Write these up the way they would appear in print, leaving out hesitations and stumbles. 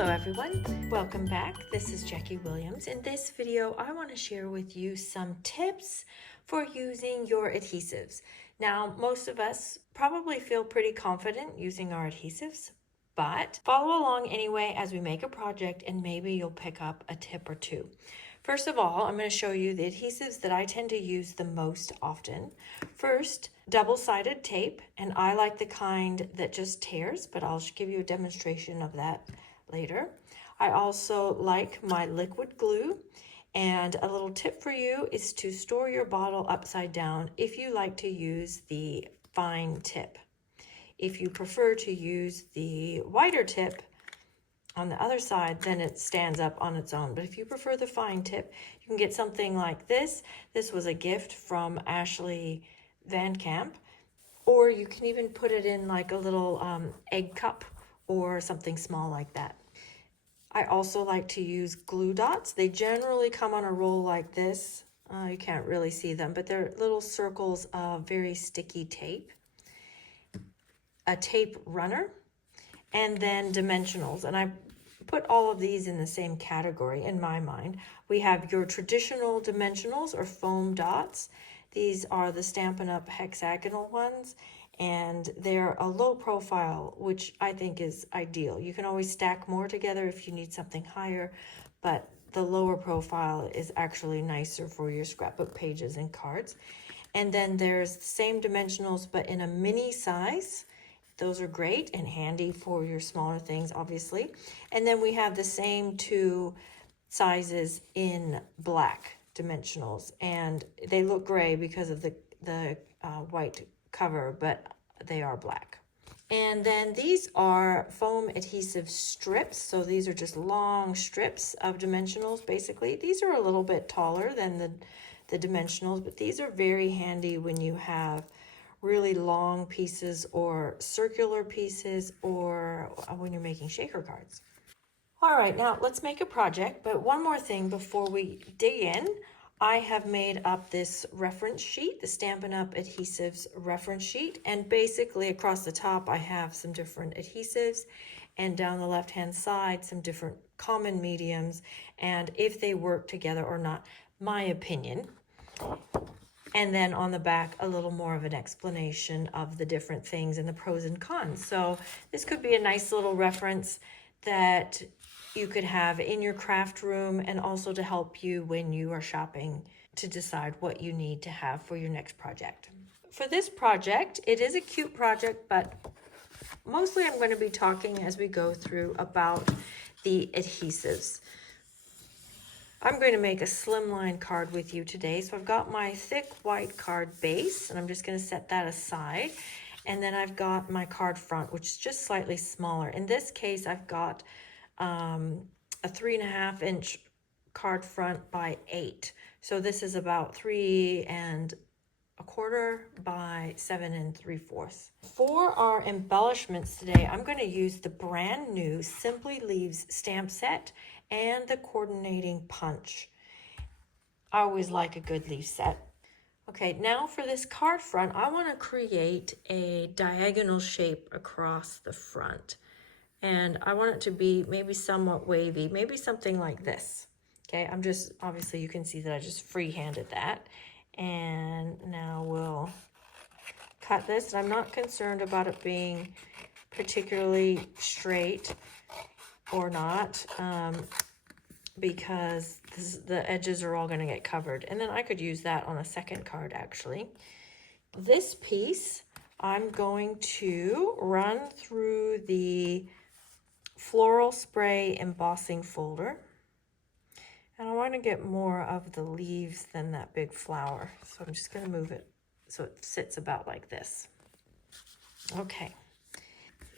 Hello everyone, welcome back. This is Jackie Williams. In this video, I want to share with you some tips for using your adhesives. Now, most of us probably feel pretty confident using our adhesives, but follow along anyway as we make a project and maybe you'll pick up a tip or two. First of all, I'm going to show you the adhesives that I tend to use the most often. First, double-sided tape, and I like the kind that just tears, but I'll give you a demonstration of that later. I also like my liquid glue, and a little tip for you is to store your bottle upside down if you like to use the fine tip. If you prefer to use the wider tip on the other side, then it stands up on its own. But if you prefer the fine tip, you can get something like this. This was a gift from Ashley Van Camp, or you can even put it in like a little egg cup or something small like that. I also like to use glue dots. They generally come on a roll like this. You can't really see them, but they're little circles of very sticky tape. A tape runner, and then dimensionals. And I put all of these in the same category in my mind. We have your traditional dimensionals or foam dots. These are the Stampin' Up! Hexagonal ones, and they're a low profile, which I think is ideal. You can always stack more together if you need something higher, but the lower profile is actually nicer for your scrapbook pages and cards. And then there's the same dimensionals, but in a mini size. Those are great and handy for your smaller things, obviously. And then we have the same two sizes in black dimensionals, and they look gray because of the white cover, but they are black. And then these are foam adhesive strips. So these are just long strips of dimensionals, basically. These are a little bit taller than the dimensionals, but these are very handy when you have really long pieces or circular pieces, or when you're making shaker cards. All right, now let's make a project, but one more thing before we dig in. I have made up this reference sheet, the Stampin' Up! Adhesives reference sheet, and basically across the top I have some different adhesives, and down the left-hand side some different common mediums, and if they work together or not, my opinion. And then on the back, a little more of an explanation of the different things and the pros and cons. So this could be a nice little reference that you could have in your craft room, and also to help you when you are shopping to decide what you need to have for your next project. For this project, it is a cute project, but mostly I'm going to be talking as we go through about the adhesives. I'm going to make a slimline card with you today. So I've got my thick white card base, and I'm just going to set that aside. And then I've got my card front, which is just slightly smaller. In this case, I've got a 3.5 inch card front by 8. So this is about 3 1/4 by 7 3/4. For our embellishments today, I'm going to use the brand new Simply Leaves stamp set and the coordinating punch. I always like a good leaf set. Okay, now for this card front, I want to create a diagonal shape across the front. And I want it to be maybe somewhat wavy, maybe something like this. Okay, I'm just, obviously you can see that I just free-handed that. And now we'll cut this. And I'm not concerned about it being particularly straight or not, because the edges are all going to get covered. And then I could use that on a second card, actually. This piece, I'm going to run through the floral spray embossing folder. And I want to get more of the leaves than that big flower. So I'm just going to move it so it sits about like this. Okay.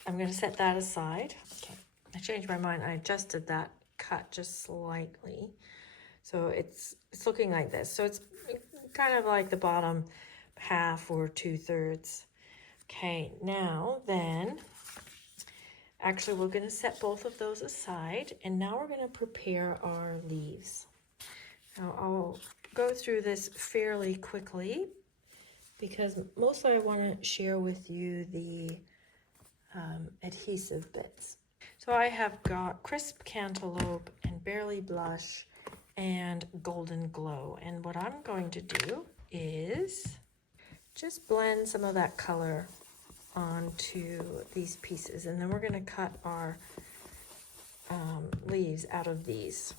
I'm going to set that aside. Okay. I changed my mind. I adjusted that cut just slightly. So it's looking like this. So it's kind of like the bottom half or 2/3. Okay, now then, actually we're going to set both of those aside, and now we're going to prepare our leaves. Now I'll go through this fairly quickly because mostly I want to share with you the adhesive bits. So I have got crisp cantaloupe and barely blush and golden glow. And what I'm going to do is just blend some of that color onto these pieces. And then we're going to cut our leaves out of these.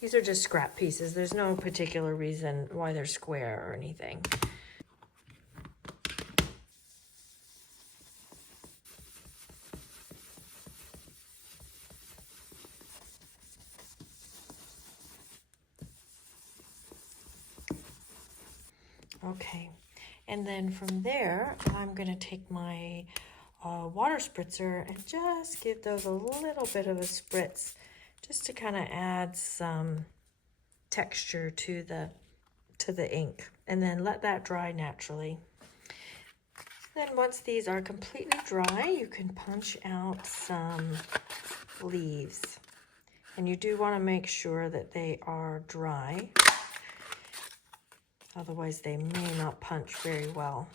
These are just scrap pieces. There's no particular reason why they're square or anything. Okay, and then from there, I'm gonna take my water spritzer and just give those a little bit of a spritz, just to kind of add some texture to the ink, and then let that dry naturally. Then once these are completely dry, you can punch out some leaves, and you do want to make sure that they are dry. Otherwise, they may not punch very well.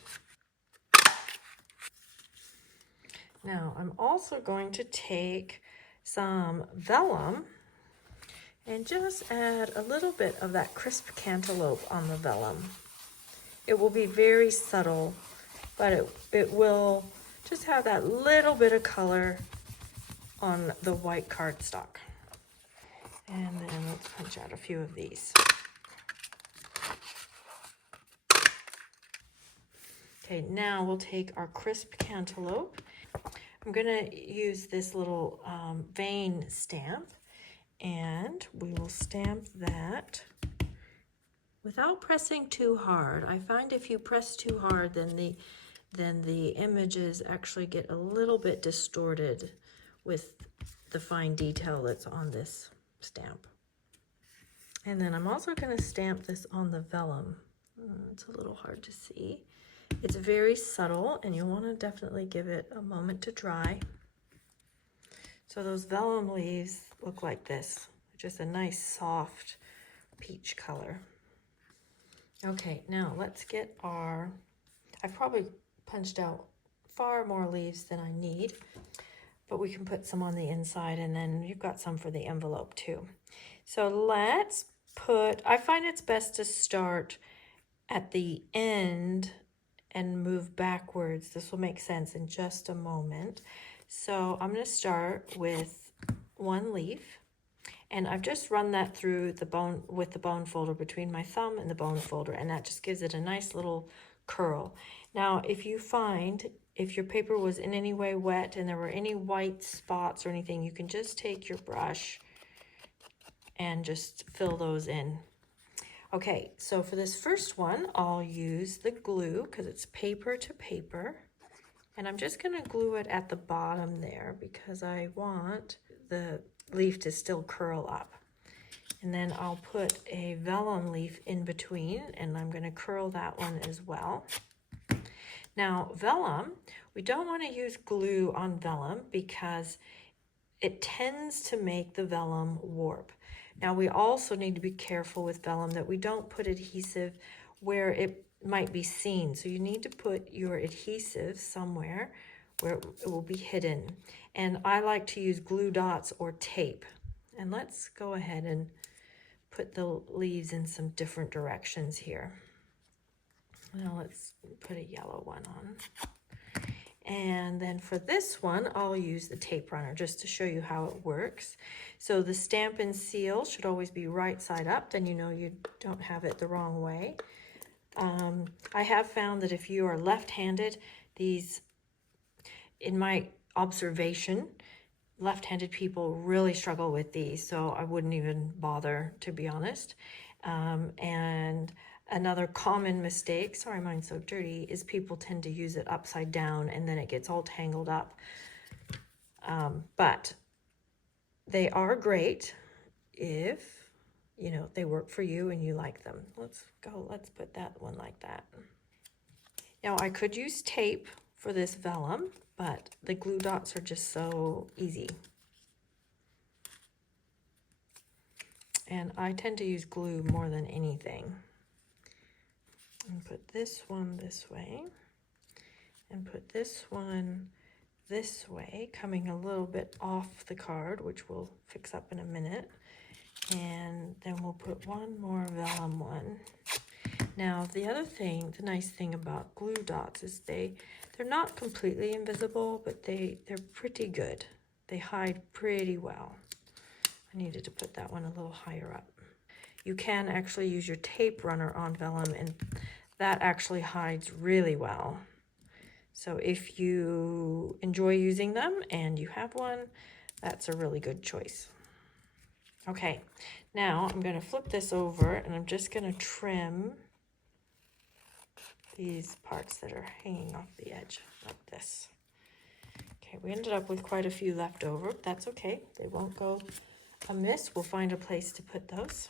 Now, I'm also going to take some vellum and just add a little bit of that crisp cantaloupe on the vellum. It will be very subtle, but it will just have that little bit of color on the white cardstock. And then let's punch out a few of these. Okay, now we'll take our crisp cantaloupe. I'm gonna use this little vein stamp, and we will stamp that without pressing too hard. I find if you press too hard, then the images actually get a little bit distorted with the fine detail that's on this stamp. And then I'm also gonna stamp this on the vellum. It's a little hard to see. It's very subtle, and you'll want to definitely give it a moment to dry. So those vellum leaves look like this, just a nice soft peach color. Okay, now let's get our, I've probably punched out far more leaves than I need, but we can put some on the inside, and then you've got some for the envelope too. So let's put, I find it's best to start at the end and move backwards. This will make sense in just a moment. So I'm going to start with one leaf, and I've just run that through the bone with the bone folder between my thumb and the bone folder, and that just gives it a nice little curl. Now, if you find if your paper was in any way wet and there were any white spots or anything, you can just take your brush and just fill those in. Okay, so for this first one, I'll use the glue because it's paper to paper. And I'm just going to glue it at the bottom there because I want the leaf to still curl up. And then I'll put a vellum leaf in between, and I'm going to curl that one as well. Now, vellum, we don't want to use glue on vellum because it tends to make the vellum warp. Now, we also need to be careful with vellum that we don't put adhesive where it might be seen. So you need to put your adhesive somewhere where it will be hidden. And I like to use glue dots or tape. And let's go ahead and put the leaves in some different directions here. Now let's put a yellow one on. And then for this one, I'll use the tape runner just to show you how it works. So the stamp and seal should always be right side up, then you know you don't have it the wrong way. I have found that if you are left-handed, these, in my observation, left-handed people really struggle with these, so I wouldn't even bother, to be honest. And another common mistake, sorry mine's so dirty, is people tend to use it upside down and then it gets all tangled up. But they are great if, you know, they work for you and you like them. Let's put that one like that. Now I could use tape for this vellum, but the glue dots are just so easy. And I tend to use glue more than anything. And put this one this way, and put this one this way, coming a little bit off the card, which we'll fix up in a minute. And then we'll put one more vellum one. Now, the other thing, the nice thing about glue dots is they're not completely invisible, but they're pretty good. They hide pretty well. I needed to put that one a little higher up. You can actually use your tape runner on vellum, and that actually hides really well. So if you enjoy using them and you have one, that's a really good choice. Okay, now I'm going to flip this over and I'm just going to trim these parts that are hanging off the edge like this. Okay, we ended up with quite a few left over. That's okay. They won't go amiss. We'll find a place to put those.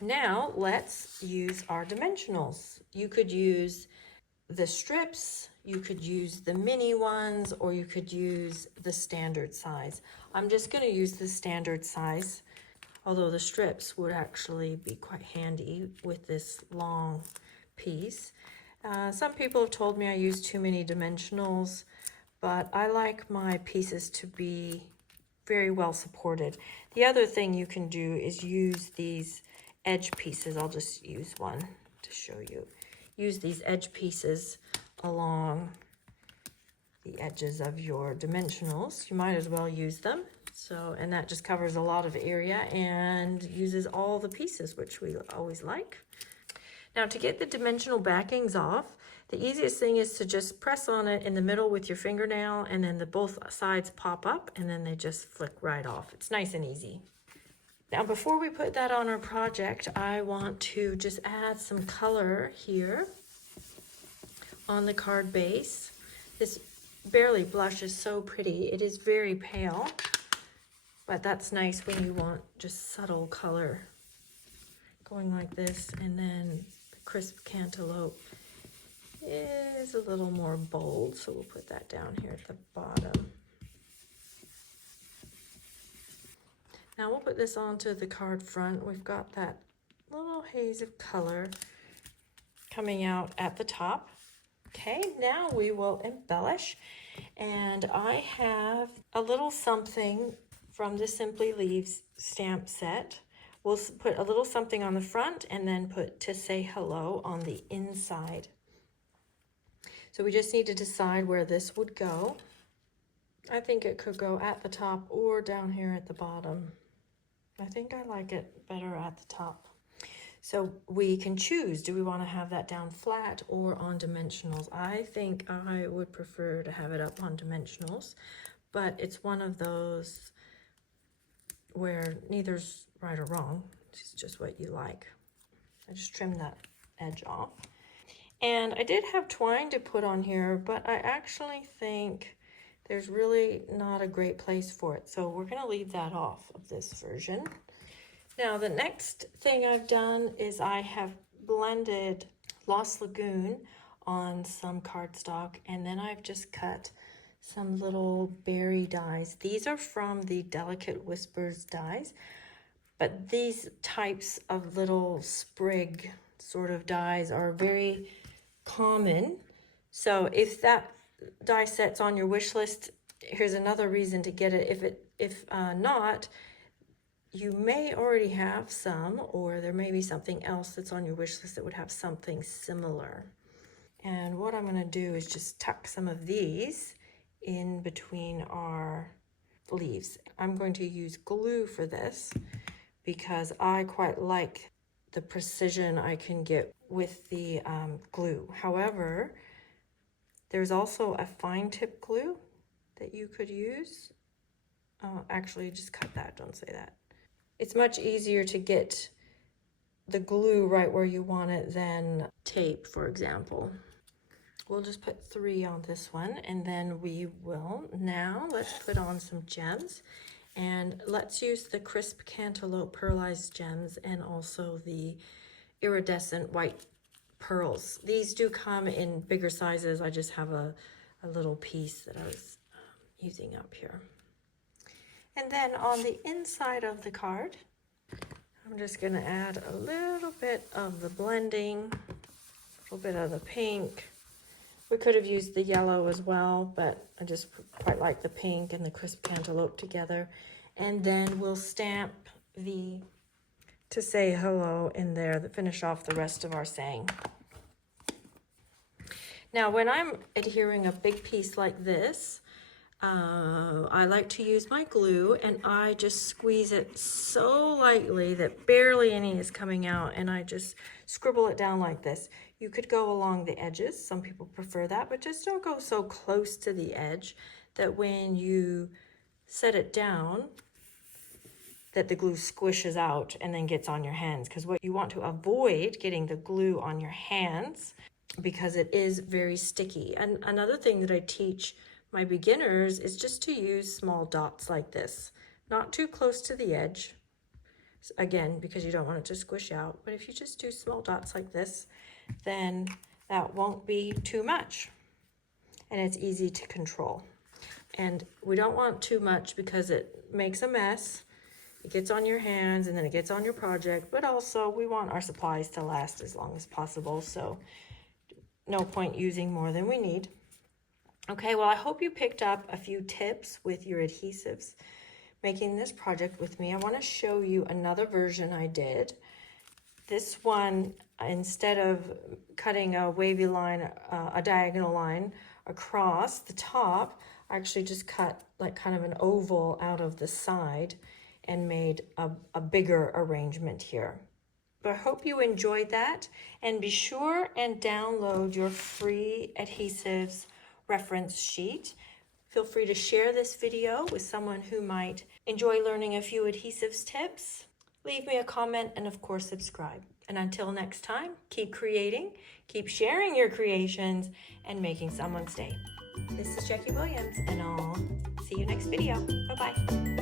Now let's use our dimensionals. You could use the strips, you could use the mini ones, or you could use the standard size. I'm just going to use the standard size, although the strips would actually be quite handy with this long piece. Some people have told me I use too many dimensionals, but I like my pieces to be very well supported. The other thing you can do is use these edge pieces. I'll just use one to show you. Use these edge pieces along the edges of your dimensionals. You might as well use them. So, and that just covers a lot of area and uses all the pieces, which we always like. Now, to get the dimensional backings off, the easiest thing is to just press on it in the middle with your fingernail, and then both sides pop up, and then they just flick right off. It's nice and easy. Now, before we put that on our project, I want to just add some color here on the card base. This Barely blush is so pretty. It is very pale, but that's nice when you want just subtle color. Going like this, and then the crisp cantaloupe is a little more bold, so we'll put that down here at the bottom. Now we'll put this onto the card front. We've got that little haze of color coming out at the top. Okay, now we will embellish, and I have a little something from the Simply Leaves stamp set. We'll put a little something on the front and then put "to say hello" on the inside. So we just need to decide where this would go. I think it could go at the top or down here at the bottom. I think I like it better at the top. So we can choose, do we want to have that down flat or on dimensionals? I think I would prefer to have it up on dimensionals, but it's one of those where neither's right or wrong. It's just what you like. I just trimmed that edge off. And I did have twine to put on here, but I actually think there's really not a great place for it. So we're going to leave that off of this version. Now, the next thing I've done is I have blended Lost Lagoon on some cardstock, and then I've just cut some little berry dies. These are from the Delicate Whispers dies, but these types of little sprig sort of dies are very common. So if that die set's on your wish list, here's another reason to get it. If not, you may already have some, or there may be something else that's on your wish list that would have something similar. And what I'm going to do is just tuck some of these in between our leaves. I'm going to use glue for this because I quite like the precision I can get with the glue. However, there's also a fine tip glue that you could use. Actually, just cut that, don't say that. It's much easier to get the glue right where you want it than tape, for example. We'll just put 3 on this one, and then we will, now let's put on some gems. And let's use the crisp cantaloupe pearlized gems and also the iridescent white pearls. These do come in bigger sizes. I just have a little piece that I was using up here. And then on the inside of the card, I'm just going to add a little bit of the blending, a little bit of the pink, We could have used the yellow as well, but I just quite like the pink and the crisp cantaloupe together. And then we'll stamp the "to say hello" in there to finish off the rest of our saying. Now, when I'm adhering a big piece like this, I like to use my glue, and I just squeeze it so lightly that barely any is coming out, and I just scribble it down like this. You could go along the edges. Some people prefer that, but just don't go so close to the edge that when you set it down, that the glue squishes out and then gets on your hands, because what you want to avoid getting the glue on your hands, because it is very sticky. And another thing that I teach my beginners is just to use small dots like this, not too close to the edge, again, because you don't want it to squish out. But if you just do small dots like this, then that won't be too much, and it's easy to control. And we don't want too much because it makes a mess. It gets on your hands and then it gets on your project, but also we want our supplies to last as long as possible, so no point using more than we need. Okay, well, I hope you picked up a few tips with your adhesives making this project with me. I want to show you another version I did. This one, instead of cutting a wavy line, a diagonal line across the top, I actually just cut like kind of an oval out of the side and made a bigger arrangement here. But I hope you enjoyed that, and be sure and download your free adhesives reference sheet. Feel free to share this video with someone who might enjoy learning a few adhesives tips. Leave me a comment, and of course subscribe. And until next time, keep creating, keep sharing your creations, and making someone's day. This is Jackie Williams, and I'll see you next video. Bye-bye.